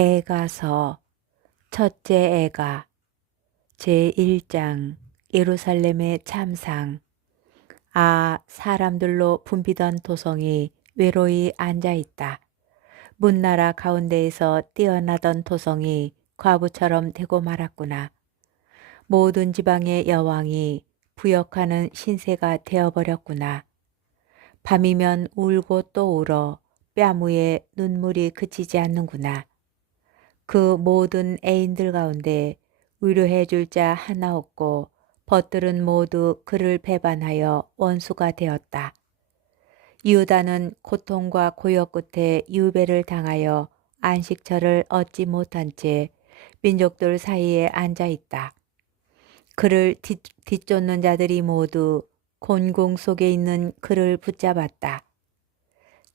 애가서 첫째 애가 제1장 예루살렘의 참상. 사람들로 붐비던 도성이 외로이 앉아있다. 문나라 가운데에서 뛰어나던 도성이 과부처럼 되고 말았구나. 모든 지방의 여왕이 부역하는 신세가 되어버렸구나. 밤이면 울고 또 울어 뺨 위에 눈물이 그치지 않는구나. 그 모든 애인들 가운데 위로해 줄 자 하나 없고 벗들은 모두 그를 배반하여 원수가 되었다. 유다는 고통과 고역 끝에 유배를 당하여 안식처를 얻지 못한 채 민족들 사이에 앉아 있다. 그를 뒤쫓는 자들이 모두 곤궁 속에 있는 그를 붙잡았다.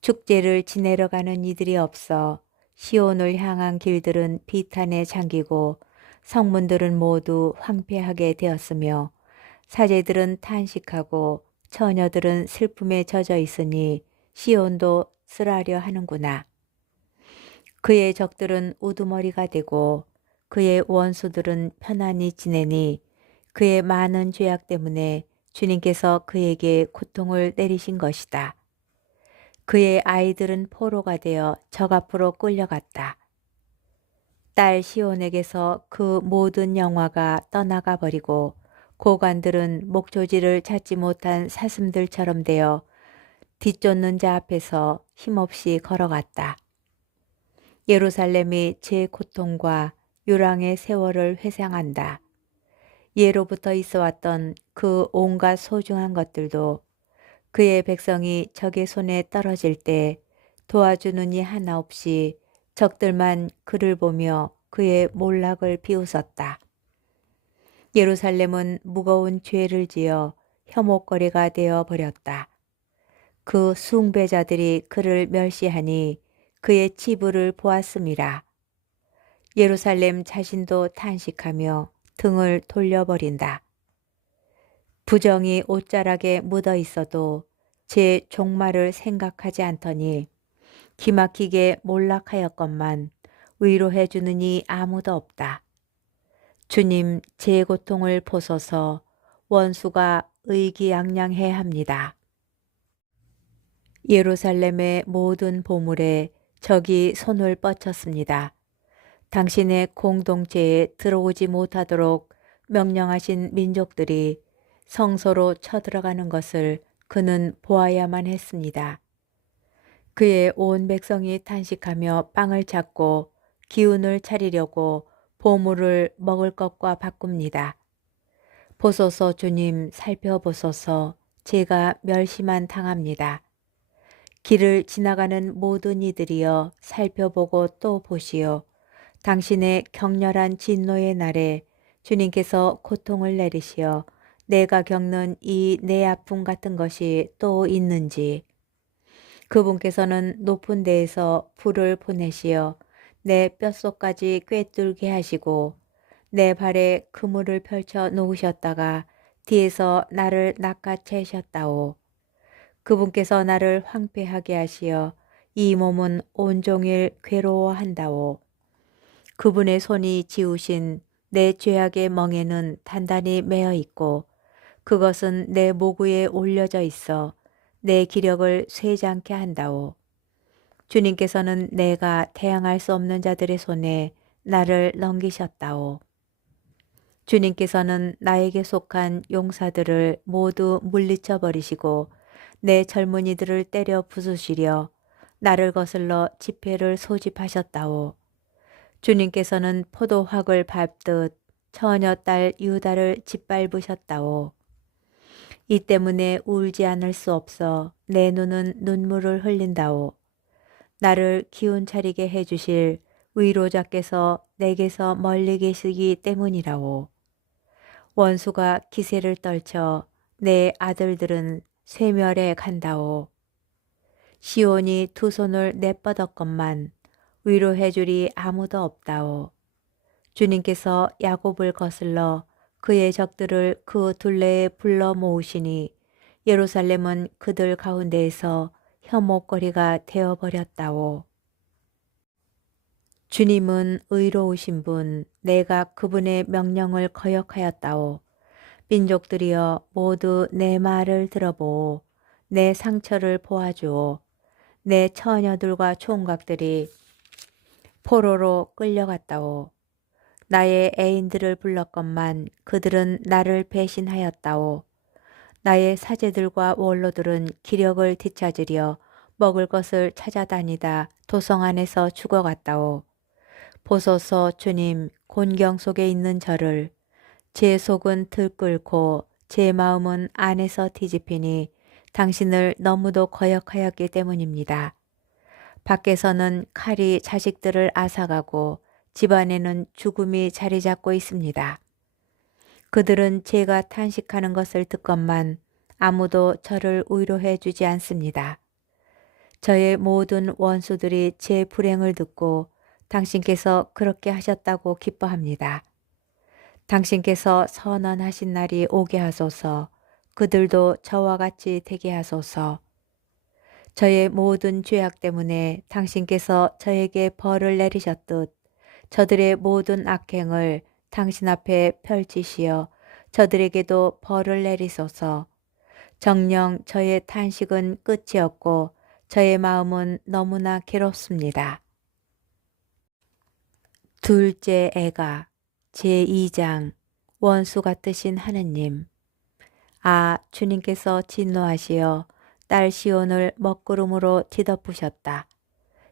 축제를 지내러 가는 이들이 없어 시온을 향한 길들은 비탄에 잠기고 성문들은 모두 황폐하게 되었으며 사제들은 탄식하고 처녀들은 슬픔에 젖어 있으니 시온도 쓰라려 하는구나. 그의 적들은 우두머리가 되고 그의 원수들은 편안히 지내니 그의 많은 죄악 때문에 주님께서 그에게 고통을 내리신 것이다. 그의 아이들은 포로가 되어 적 앞으로 끌려갔다. 딸 시온에게서 그 모든 영화가 떠나가 버리고 고관들은 목조지를 찾지 못한 사슴들처럼 되어 뒤쫓는 자 앞에서 힘없이 걸어갔다. 예루살렘이 제 고통과 유랑의 세월을 회상한다. 예로부터 있어 왔던 그 온갖 소중한 것들도 그의 백성이 적의 손에 떨어질 때 도와주는 이 하나 없이 적들만 그를 보며 그의 몰락을 비웃었다. 예루살렘은 무거운 죄를 지어 혐오거리가 되어 버렸다. 그 숭배자들이 그를 멸시하니 그의 치부를 보았음이라. 예루살렘 자신도 탄식하며 등을 돌려버린다. 부정이 옷자락에 묻어 있어도 제 종말을 생각하지 않더니 기막히게 몰락하였건만 위로해 주는 이 아무도 없다. 주님, 제 고통을 보소서. 원수가 의기양양해 합니다. 예루살렘의 모든 보물에 적이 손을 뻗쳤습니다. 당신의 공동체에 들어오지 못하도록 명령하신 민족들이 성소로 쳐들어가는 것을 그는 보아야만 했습니다. 그의 온 백성이 탄식하며 빵을 찾고 기운을 차리려고 보물을 먹을 것과 바꿉니다. 보소서 주님, 살펴보소서. 제가 멸시만 당합니다. 길을 지나가는 모든 이들이여 살펴보고 또 보시오. 당신의 격렬한 진노의 날에 주님께서 고통을 내리시어 내가 겪는 이 내 아픔 같은 것이 또 있는지. 그분께서는 높은 데에서 불을 보내시어 내 뼛속까지 꿰뚫게 하시고 내 발에 그물을 펼쳐 놓으셨다가 뒤에서 나를 낚아채셨다오. 그분께서 나를 황폐하게 하시어 이 몸은 온종일 괴로워한다오. 그분의 손이 지우신 내 죄악의 멍에는 단단히 매어 있고 그것은 내 목 위에 올려져 있어 내 기력을 쇠지 않게 한다오. 주님께서는 내가 대항할 수 없는 자들의 손에 나를 넘기셨다오. 주님께서는 나에게 속한 용사들을 모두 물리쳐 버리시고 내 젊은이들을 때려 부수시려 나를 거슬러 지폐를 소집하셨다오. 주님께서는 포도확을 밟듯 처녀딸 유다를 짓밟으셨다오. 이 때문에 울지 않을 수 없어 내 눈은 눈물을 흘린다오. 나를 기운 차리게 해주실 위로자께서 내게서 멀리 계시기 때문이라오. 원수가 기세를 떨쳐 내 아들들은 쇠멸해 간다오. 시온이 두 손을 내뻗었건만 위로해 주리 아무도 없다오. 주님께서 야곱을 거슬러 그의 적들을 그 둘레에 불러 모으시니 예루살렘은 그들 가운데에서 혐오거리가 되어버렸다오. 주님은 의로우신 분, 내가 그분의 명령을 거역하였다오. 민족들이여 모두 내 말을 들어보오. 내 상처를 보아주오. 내 처녀들과 총각들이 포로로 끌려갔다오. 나의 애인들을 불렀건만 그들은 나를 배신하였다오. 나의 사제들과 원로들은 기력을 되찾으려 먹을 것을 찾아다니다 도성 안에서 죽어갔다오. 보소서 주님, 곤경 속에 있는 저를. 제 속은 들끓고 제 마음은 안에서 뒤집히니 당신을 너무도 거역하였기 때문입니다. 밖에서는 칼이 자식들을 앗아가고 집안에는 죽음이 자리 잡고 있습니다. 그들은 제가 탄식하는 것을 듣건만 아무도 저를 위로해 주지 않습니다. 저의 모든 원수들이 제 불행을 듣고 당신께서 그렇게 하셨다고 기뻐합니다. 당신께서 선언하신 날이 오게 하소서. 그들도 저와 같이 되게 하소서. 저의 모든 죄악 때문에 당신께서 저에게 벌을 내리셨듯 저들의 모든 악행을 당신 앞에 펼치시어 저들에게도 벌을 내리소서. 정녕 저의 탄식은 끝이 없고 저의 마음은 너무나 괴롭습니다. 둘째 애가 제2장 원수 같으신 하느님. 아, 주님께서 진노하시어 딸 시온을 먹구름으로 뒤덮으셨다.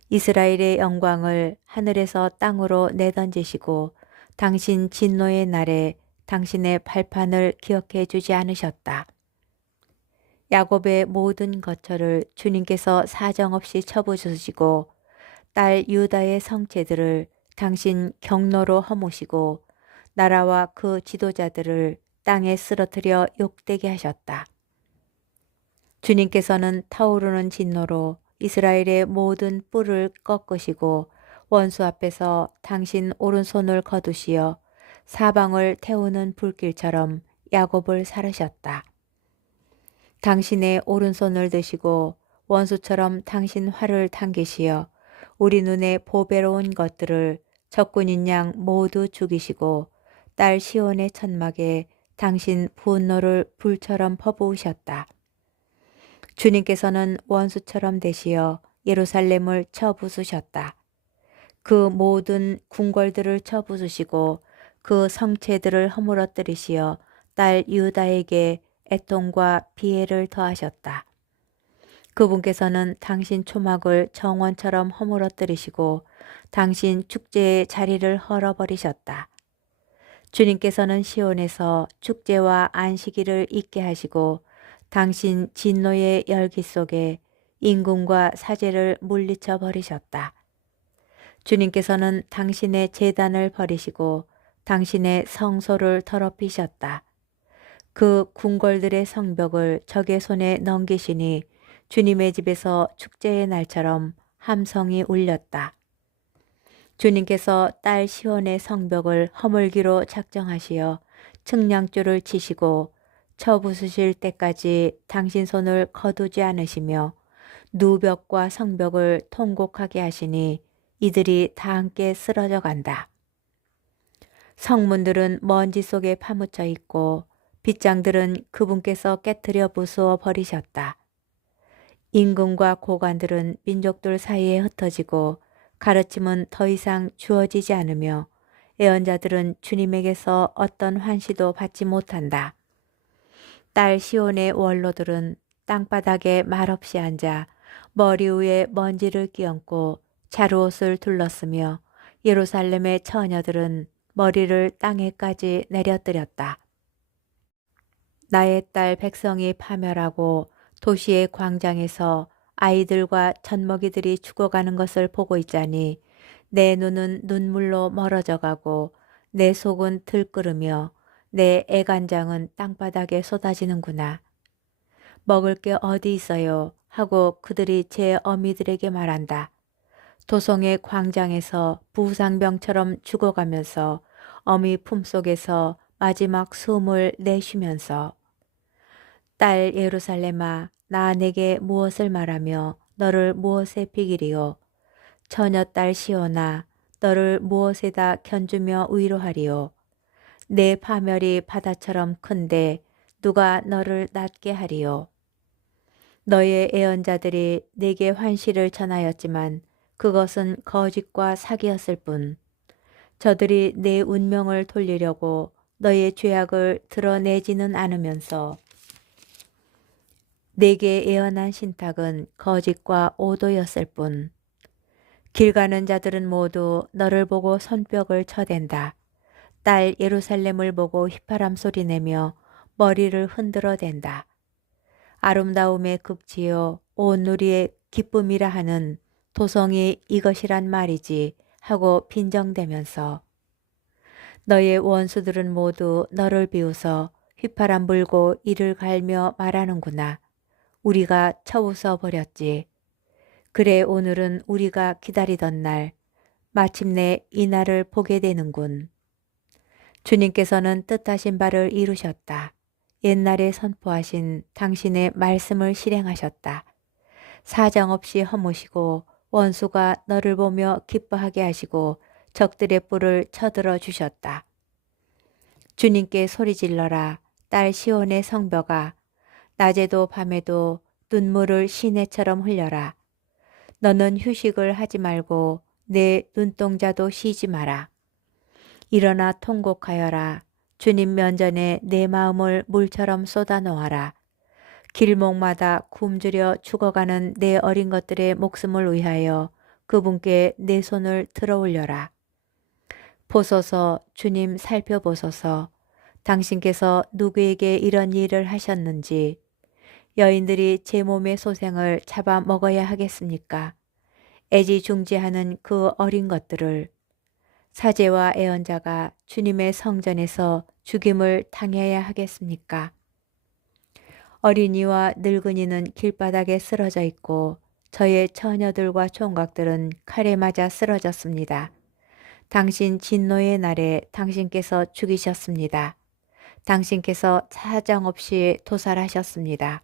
이스라엘의 영광을 하늘에서 땅으로 내던지시고 당신 진노의 날에 당신의 발판을 기억해 주지 않으셨다. 야곱의 모든 거처를 주님께서 사정없이 쳐부수시고 딸 유다의 성체들을 당신 경로로 허무시고 나라와 그 지도자들을 땅에 쓰러뜨려 욕되게 하셨다. 주님께서는 타오르는 진노로 이스라엘의 모든 뿔을 꺾으시고 원수 앞에서 당신 오른손을 거두시어 사방을 태우는 불길처럼 야곱을 사르셨다. 당신의 오른손을 드시고 원수처럼 당신 활을 당기시어 우리 눈에 보배로운 것들을 적군인 양 모두 죽이시고 딸 시온의 천막에 당신 분노를 불처럼 퍼부으셨다. 주님께서는 원수처럼 되시어 예루살렘을 쳐부수셨다. 그 모든 궁궐들을 쳐부수시고 그 성체들을 허물어뜨리시어 딸 유다에게 애통과 비애를 더하셨다. 그분께서는 당신 초막을 정원처럼 허물어뜨리시고 당신 축제의 자리를 헐어버리셨다. 주님께서는 시온에서 축제와 안식일을 잊게 하시고 당신 진노의 열기 속에 임금과 사제를 물리쳐 버리셨다. 주님께서는 당신의 제단을 버리시고 당신의 성소를 더럽히셨다. 그 궁궐들의 성벽을 적의 손에 넘기시니 주님의 집에서 축제의 날처럼 함성이 울렸다. 주님께서 딸 시온의 성벽을 허물기로 작정하시어 측량줄을 치시고 쳐부수실 때까지 당신 손을 거두지 않으시며 누벽과 성벽을 통곡하게 하시니 이들이 다 함께 쓰러져 간다. 성문들은 먼지 속에 파묻혀 있고 빗장들은 그분께서 깨트려 부수어 버리셨다. 임금과 고관들은 민족들 사이에 흩어지고 가르침은 더 이상 주어지지 않으며 예언자들은 주님에게서 어떤 환시도 받지 못한다. 딸 시온의 원로들은 땅바닥에 말없이 앉아 머리 위에 먼지를 끼얹고 자루옷을 둘렀으며 예루살렘의 처녀들은 머리를 땅에까지 내려뜨렸다. 나의 딸 백성이 파멸하고 도시의 광장에서 아이들과 젖먹이들이 죽어가는 것을 보고 있자니 내 눈은 눈물로 멀어져 가고 내 속은 들끓으며 내 애간장은 땅바닥에 쏟아지는구나. 먹을 게 어디 있어요 하고 그들이 제 어미들에게 말한다. 도성의 광장에서 부상병처럼 죽어가면서 어미 품속에서 마지막 숨을 내쉬면서 딸 예루살렘아 나 내게 무엇을 말하며 너를 무엇에 비기리요. 처녀 딸 시온아 너를 무엇에다 견주며 위로하리요. 내 파멸이 바다처럼 큰데 누가 너를 낫게 하리요. 너의 애언자들이 내게 환시를 전하였지만 그것은 거짓과 사기였을 뿐. 저들이 내 운명을 돌리려고 너의 죄악을 드러내지는 않으면서 내게 애언한 신탁은 거짓과 오도였을 뿐. 길 가는 자들은 모두 너를 보고 손뼉을 쳐댄다. 딸 예루살렘을 보고 휘파람 소리 내며 머리를 흔들어 댄다. 아름다움의 극치요 온 누리의 기쁨이라 하는 도성이 이것이란 말이지 하고 빈정대면서 너의 원수들은 모두 너를 비웃어 휘파람 불고 이를 갈며 말하는구나. 우리가 처웃어 버렸지. 그래 오늘은 우리가 기다리던 날 마침내 이 날을 보게 되는군. 주님께서는 뜻하신 바를 이루셨다. 옛날에 선포하신 당신의 말씀을 실행하셨다. 사정없이 허무시고 원수가 너를 보며 기뻐하게 하시고 적들의 뿔을 쳐들어 주셨다. 주님께 소리질러라. 딸 시온의 성벽아. 낮에도 밤에도 눈물을 시내처럼 흘려라. 너는 휴식을 하지 말고 내 눈동자도 쉬지 마라. 일어나 통곡하여라. 주님 면전에 내 마음을 물처럼 쏟아놓아라. 길목마다 굶주려 죽어가는 내 어린 것들의 목숨을 위하여 그분께 내 손을 들어 올려라. 보소서 주님 살펴보소서. 당신께서 누구에게 이런 일을 하셨는지. 여인들이 제 몸의 소생을 잡아 먹어야 하겠습니까? 애지중지하는 그 어린 것들을. 사제와 애언자가 주님의 성전에서 죽임을 당해야 하겠습니까? 어린이와 늙은이는 길바닥에 쓰러져 있고 저의 처녀들과 총각들은 칼에 맞아 쓰러졌습니다. 당신 진노의 날에 당신께서 죽이셨습니다. 당신께서 사정없이 도살하셨습니다.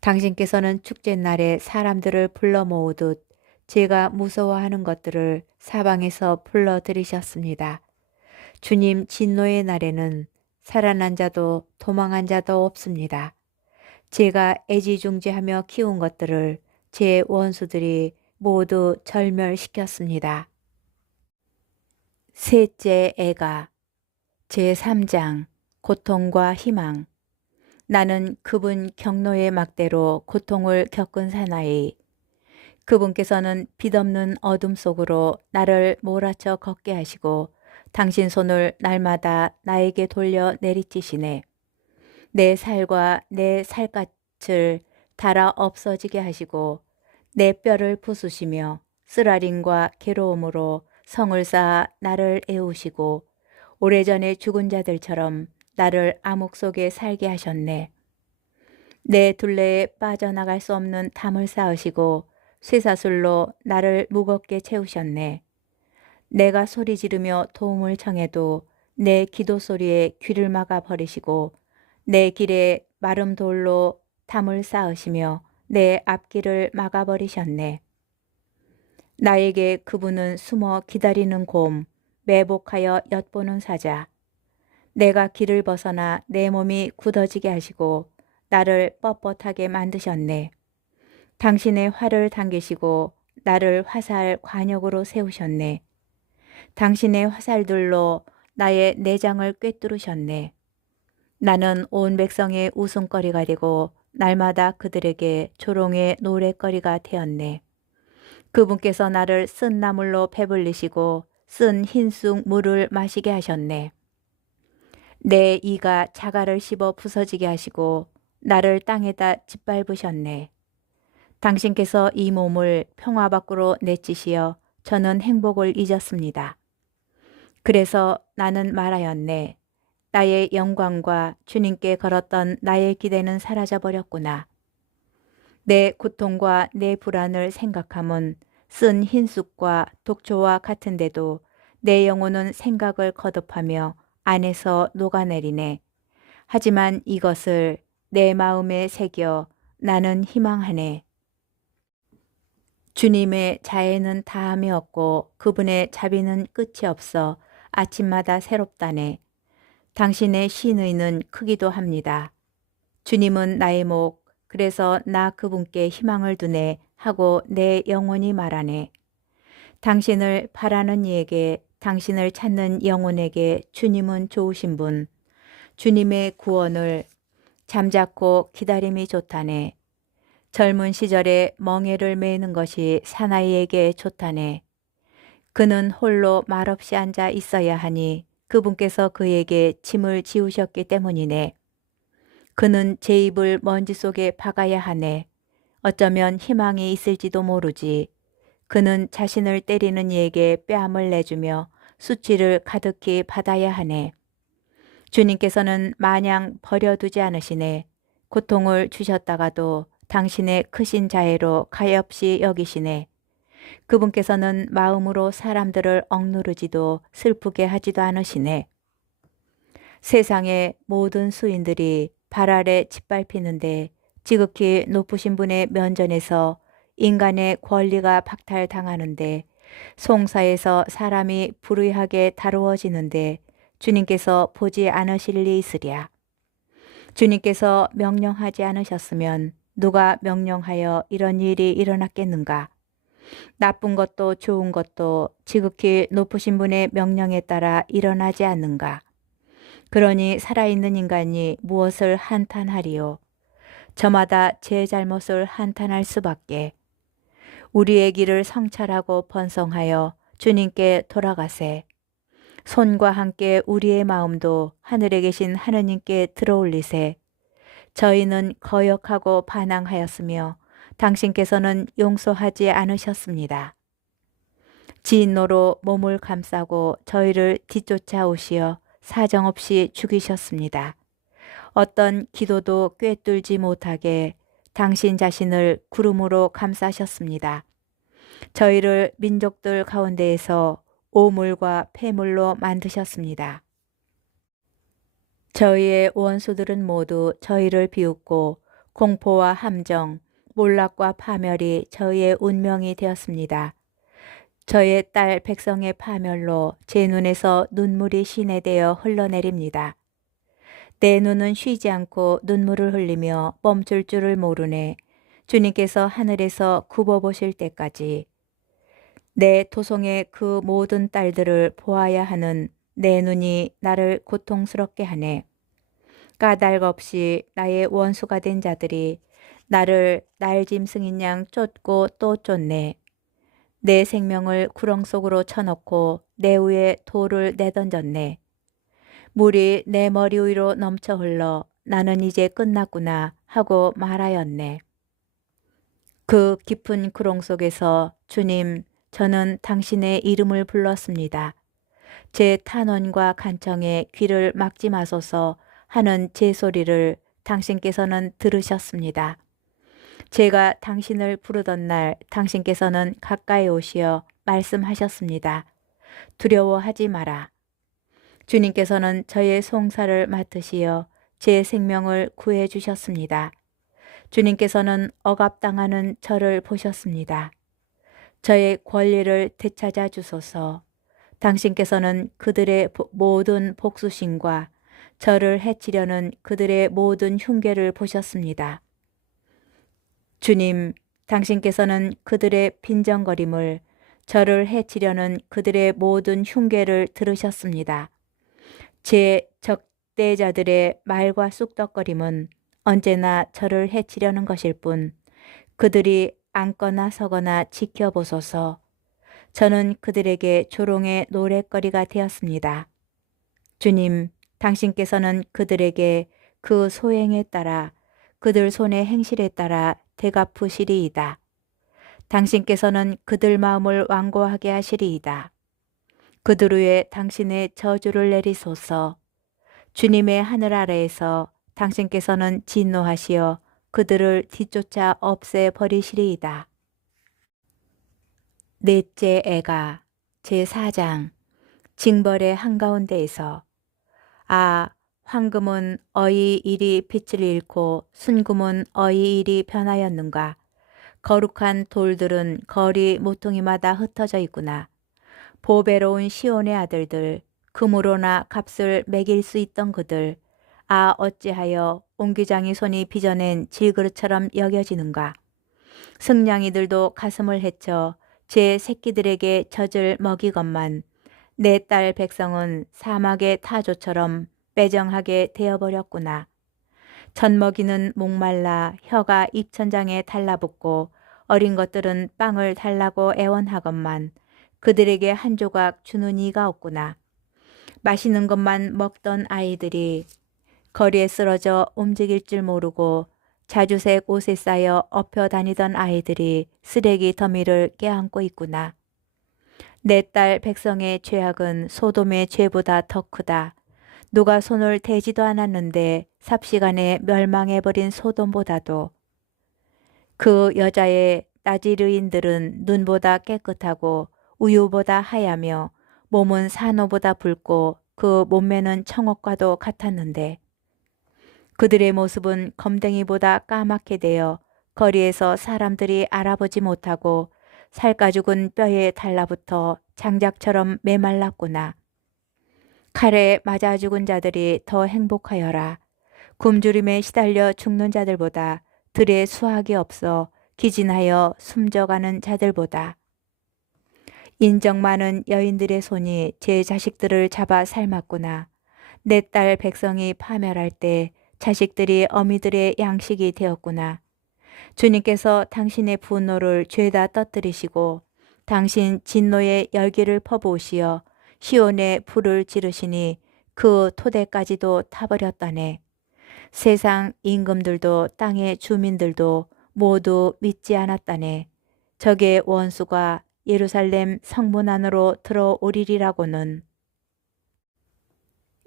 당신께서는 축제날에 사람들을 불러 모으듯 제가 무서워하는 것들을 사방에서 불러들이셨습니다. 주님 진노의 날에는 살아난 자도 도망한 자도 없습니다. 제가 애지중지하며 키운 것들을 제 원수들이 모두 절멸시켰습니다. 셋째 애가 제3장 고통과 희망. 나는 그분 경노의 막대로 고통을 겪은 사나이. 그분께서는 빛없는 어둠 속으로 나를 몰아쳐 걷게 하시고 당신 손을 날마다 나에게 돌려 내리치시네. 내 살과 내 살갗을 달아 없어지게 하시고 내 뼈를 부수시며 쓰라림과 괴로움으로 성을 쌓아 나를 애우시고 오래전에 죽은 자들처럼 나를 암흑 속에 살게 하셨네. 내 둘레에 빠져나갈 수 없는 담을 쌓으시고 쇠사슬로 나를 무겁게 채우셨네. 내가 소리 지르며 도움을 청해도 내 기도 소리에 귀를 막아 버리시고 내 길에 마름 돌로 담을 쌓으시며 내 앞길을 막아 버리셨네. 나에게 그분은 숨어 기다리는 곰, 매복하여 엿보는 사자. 내가 길을 벗어나 내 몸이 굳어지게 하시고 나를 뻣뻣하게 만드셨네. 당신의 활을 당기시고 나를 화살 관역으로 세우셨네. 당신의 화살들로 나의 내장을 꿰뚫으셨네. 나는 온 백성의 웃음거리가 되고 날마다 그들에게 조롱의 노랫거리가 되었네. 그분께서 나를 쓴 나물로 배불리시고 쓴 흰쑥 물을 마시게 하셨네. 내 이가 자갈을 씹어 부서지게 하시고 나를 땅에다 짓밟으셨네. 당신께서 이 몸을 평화 밖으로 내치시어 저는 행복을 잊었습니다. 그래서 나는 말하였네. 나의 영광과 주님께 걸었던 나의 기대는 사라져버렸구나. 내 고통과 내 불안을 생각함은 쓴 흰쑥과 독초와 같은데도 내 영혼은 생각을 거듭하며 안에서 녹아내리네. 하지만 이것을 내 마음에 새겨 나는 희망하네. 주님의 자애는 다함이 없고 그분의 자비는 끝이 없어 아침마다 새롭다네. 당신의 신의는 크기도 합니다. 주님은 나의 목, 그래서 나 그분께 희망을 두네 하고 내 영혼이 말하네. 당신을 바라는 이에게, 당신을 찾는 영혼에게 주님은 좋으신 분, 주님의 구원을 잠자코 기다림이 좋다네. 젊은 시절에 멍에를 메는 것이 사나이에게 좋다네. 그는 홀로 말없이 앉아 있어야 하니 그분께서 그에게 짐을 지우셨기 때문이네. 그는 제 입을 먼지 속에 박아야 하네. 어쩌면 희망이 있을지도 모르지. 그는 자신을 때리는 이에게 뺨을 내주며 수치를 가득히 받아야 하네. 주님께서는 마냥 버려두지 않으시네. 고통을 주셨다가도 당신의 크신 자애로 가엾이 여기시네. 그분께서는 마음으로 사람들을 억누르지도 슬프게 하지도 않으시네. 세상의 모든 수인들이 발 아래 짓밟히는데 지극히 높으신 분의 면전에서 인간의 권리가 박탈당하는데 송사에서 사람이 불의하게 다루어지는데 주님께서 보지 않으실 리 있으랴. 주님께서 명령하지 않으셨으면 누가 명령하여 이런 일이 일어났겠는가? 나쁜 것도 좋은 것도 지극히 높으신 분의 명령에 따라 일어나지 않는가? 그러니 살아있는 인간이 무엇을 한탄하리요? 저마다 제 잘못을 한탄할 수밖에. 우리의 길을 성찰하고 번성하여 주님께 돌아가세. 손과 함께 우리의 마음도 하늘에 계신 하느님께 들어올리세. 저희는 거역하고 반항하였으며 당신께서는 용서하지 않으셨습니다. 진노로 몸을 감싸고 저희를 뒤쫓아오시어 사정없이 죽이셨습니다. 어떤 기도도 꿰뚫지 못하게 당신 자신을 구름으로 감싸셨습니다. 저희를 민족들 가운데에서 오물과 폐물로 만드셨습니다. 저희의 원수들은 모두 저희를 비웃고 공포와 함정, 몰락과 파멸이 저희의 운명이 되었습니다. 저의 딸 백성의 파멸로 제 눈에서 눈물이 시내되어 흘러내립니다. 내 눈은 쉬지 않고 눈물을 흘리며 멈출 줄을 모르네. 주님께서 하늘에서 굽어보실 때까지 내 토송의 그 모든 딸들을 보아야 하는 내 눈이 나를 고통스럽게 하네. 까닭 없이 나의 원수가 된 자들이 나를 날짐승인 양 쫓고 또 쫓네. 내 생명을 구렁 속으로 쳐넣고 내 위에 돌을 내던졌네. 물이 내 머리 위로 넘쳐 흘러 나는 이제 끝났구나 하고 말하였네. 그 깊은 구렁 속에서 주님, 저는 당신의 이름을 불렀습니다. 제 탄원과 간청에 귀를 막지 마소서 하는 제 소리를 당신께서는 들으셨습니다. 제가 당신을 부르던 날 당신께서는 가까이 오시어 말씀하셨습니다. 두려워하지 마라. 주님께서는 저의 송사를 맡으시어 제 생명을 구해 주셨습니다. 주님께서는 억압당하는 저를 보셨습니다. 저의 권리를 되찾아 주소서. 당신께서는 그들의 모든 복수심과 저를 해치려는 그들의 모든 흉계를 보셨습니다. 주님, 당신께서는 그들의 빈정거림을, 저를 해치려는 그들의 모든 흉계를 들으셨습니다. 제 적대자들의 말과 쑥덕거림은 언제나 저를 해치려는 것일 뿐 그들이 앉거나 서거나 지켜보소서. 저는 그들에게 조롱의 노랫거리가 되었습니다. 주님, 당신께서는 그들에게 그 소행에 따라 그들 손의 행실에 따라 대갚으시리이다. 당신께서는 그들 마음을 완고하게 하시리이다. 그들 위에 당신의 저주를 내리소서. 주님의 하늘 아래에서 당신께서는 진노하시어 그들을 뒤쫓아 없애버리시리이다. 넷째 애가 제4장 징벌의 한가운데에서 아, 황금은 어이 일이 빛을 잃고 순금은 어이 일이 변하였는가. 거룩한 돌들은 거리 모퉁이마다 흩어져 있구나. 보배로운 시온의 아들들, 금으로나 값을 매길 수 있던 그들, 아 어찌하여 옹기장이 손이 빚어낸 질그릇처럼 여겨지는가. 승냥이들도 가슴을 헤쳐 제 새끼들에게 젖을 먹이건만 내 딸 백성은 사막의 타조처럼 빼정하게 되어버렸구나. 젖먹이는 목말라 혀가 입천장에 달라붙고 어린 것들은 빵을 달라고 애원하건만 그들에게 한 조각 주는 이가 없구나. 맛있는 것만 먹던 아이들이 거리에 쓰러져 움직일 줄 모르고 자주색 옷에 쌓여 엎혀 다니던 아이들이 쓰레기 더미를 껴안고 있구나. 내 딸 백성의 죄악은 소돔의 죄보다 더 크다. 누가 손을 대지도 않았는데 삽시간에 멸망해버린 소돔보다도. 그 여자의 나지르인들은 눈보다 깨끗하고 우유보다 하야며 몸은 산호보다 붉고 그 몸매는 청옥과도 같았는데 그들의 모습은 검댕이보다 까맣게 되어 거리에서 사람들이 알아보지 못하고 살가죽은 뼈에 달라붙어 장작처럼 메말랐구나. 칼에 맞아 죽은 자들이 더 행복하여라. 굶주림에 시달려 죽는 자들보다 들에 수확이 없어 기진하여 숨져가는 자들보다. 인정 많은 여인들의 손이 제 자식들을 잡아 삶았구나. 내 딸 백성이 파멸할 때 자식들이 어미들의 양식이 되었구나. 주님께서 당신의 분노를 죄다 떠뜨리시고 당신 진노의 열기를 퍼부으시어 시온에 불을 지르시니 그 토대까지도 타버렸다네. 세상 임금들도 땅의 주민들도 모두 믿지 않았다네. 적의 원수가 예루살렘 성문 안으로 들어오리리라고는.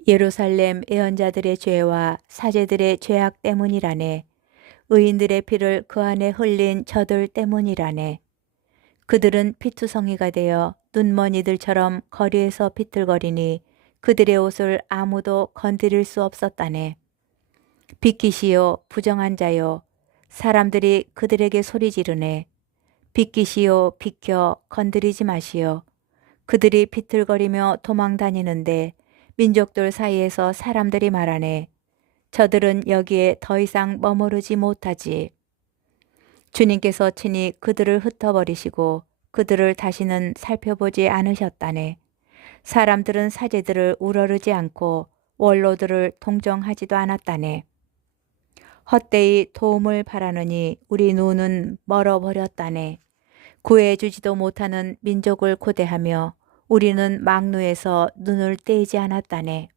예루살렘 예언자들의 죄와 사제들의 죄악 때문이라네. 의인들의 피를 그 안에 흘린 저들 때문이라네. 그들은 피투성이가 되어 눈먼이들처럼 거리에서 비틀거리니 그들의 옷을 아무도 건드릴 수 없었다네. 비키시오 부정한 자요. 사람들이 그들에게 소리 지르네. 비키시오 비켜 건드리지 마시오. 그들이 비틀거리며 도망 다니는데 민족들 사이에서 사람들이 말하네. 저들은 여기에 더 이상 머무르지 못하지. 주님께서 친히 그들을 흩어버리시고 그들을 다시는 살펴보지 않으셨다네. 사람들은 사제들을 우러르지 않고 원로들을 동정하지도 않았다네. 헛되이 도움을 바라느니 우리 눈은 멀어버렸다네. 구해주지도 못하는 민족을 고대하며 우리는 망루에서 눈을 떼지 않았다네.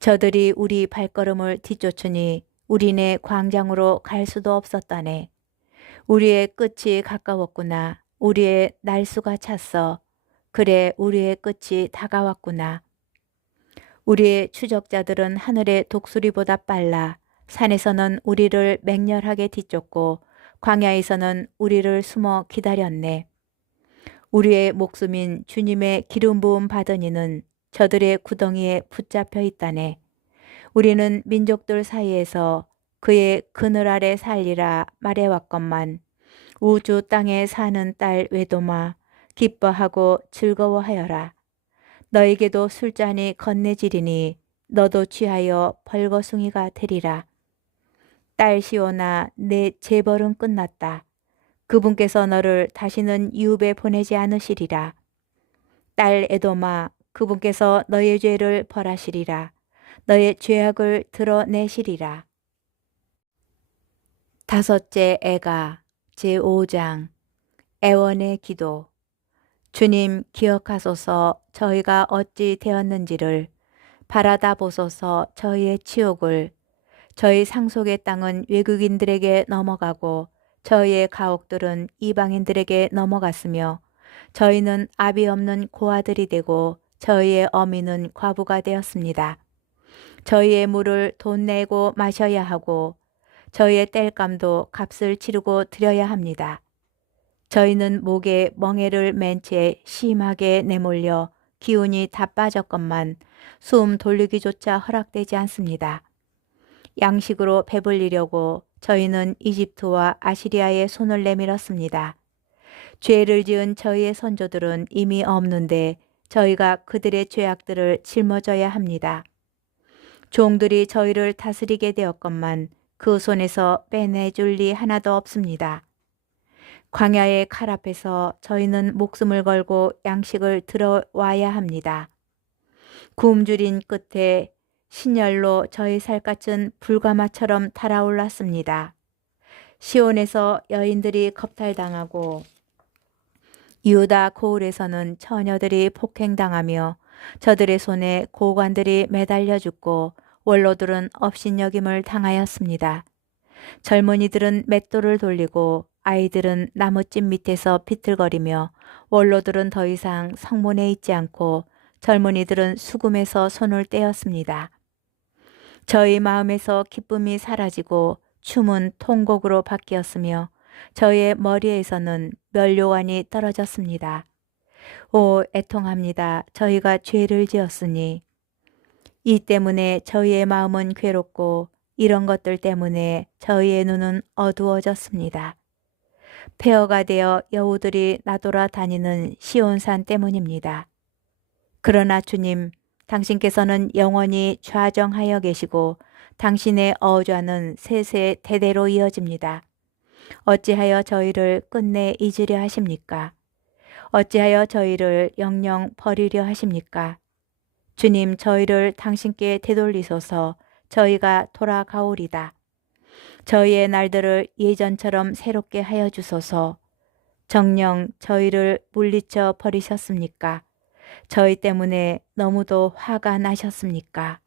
저들이 우리 발걸음을 뒤쫓으니 우리네 광장으로 갈 수도 없었다네. 우리의 끝이 가까웠구나. 우리의 날수가 찼어. 그래 우리의 끝이 다가왔구나. 우리의 추적자들은 하늘의 독수리보다 빨라. 산에서는 우리를 맹렬하게 뒤쫓고 광야에서는 우리를 숨어 기다렸네. 우리의 목숨인 주님의 기름 부음 받은 이는 저들의 구덩이에 붙잡혀 있다네. 우리는 민족들 사이에서 그의 그늘 아래 살리라 말해왔건만 우주 땅에 사는 딸 외도마 기뻐하고 즐거워하여라. 너에게도 술잔이 건네지리니 너도 취하여 벌거숭이가 되리라. 딸 시온아 내 재벌은 끝났다. 그분께서 너를 다시는 유배 보내지 않으시리라. 딸 에도마 그분께서 너의 죄를 벌하시리라. 너의 죄악을 드러내시리라. 다섯째 애가 제5장 애원의 기도. 주님 기억하소서 저희가 어찌 되었는지를 바라다 보소서 저희의 치욕을. 저희 상속의 땅은 외국인들에게 넘어가고 저희의 가옥들은 이방인들에게 넘어갔으며 저희는 아비 없는 고아들이 되고 저희의 어미는 과부가 되었습니다. 저희의 물을 돈 내고 마셔야 하고 저희의 땔감도 값을 치르고 드려야 합니다. 저희는 목에 멍에를 맨 채 심하게 내몰려 기운이 다 빠졌건만 숨 돌리기조차 허락되지 않습니다. 양식으로 배불리려고 저희는 이집트와 아시리아의 손을 내밀었습니다. 죄를 지은 저희의 선조들은 이미 없는데 저희가 그들의 죄악들을 짊어져야 합니다. 종들이 저희를 다스리게 되었건만 그 손에서 빼내줄 리 하나도 없습니다. 광야의 칼 앞에서 저희는 목숨을 걸고 양식을 들어와야 합니다. 굶주린 끝에 신열로 저희 살갗은 불가마처럼 달아올랐습니다. 시온에서 여인들이 겁탈당하고 유다 고을에서는 처녀들이 폭행당하며 저들의 손에 고관들이 매달려 죽고 원로들은 업신여김을 당하였습니다. 젊은이들은 맷돌을 돌리고 아이들은 나무집 밑에서 비틀거리며 원로들은 더 이상 성문에 있지 않고 젊은이들은 수금에서 손을 떼었습니다. 저희 마음에서 기쁨이 사라지고 춤은 통곡으로 바뀌었으며 저희의 머리에서는 면류관이 떨어졌습니다. 오, 애통합니다. 저희가 죄를 지었으니. 이 때문에 저희의 마음은 괴롭고 이런 것들 때문에 저희의 눈은 어두워졌습니다. 폐허가 되어 여우들이 나돌아 다니는 시온산 때문입니다. 그러나 주님, 당신께서는 영원히 좌정하여 계시고 당신의 어좌는 세세 대대로 이어집니다. 어찌하여 저희를 끝내 잊으려 하십니까? 어찌하여 저희를 영영 버리려 하십니까? 주님, 저희를 당신께 되돌리소서. 저희가 돌아가오리다. 저희의 날들을 예전처럼 새롭게 하여 주소서. 정녕 저희를 물리쳐 버리셨습니까? 저희 때문에 너무도 화가 나셨습니까?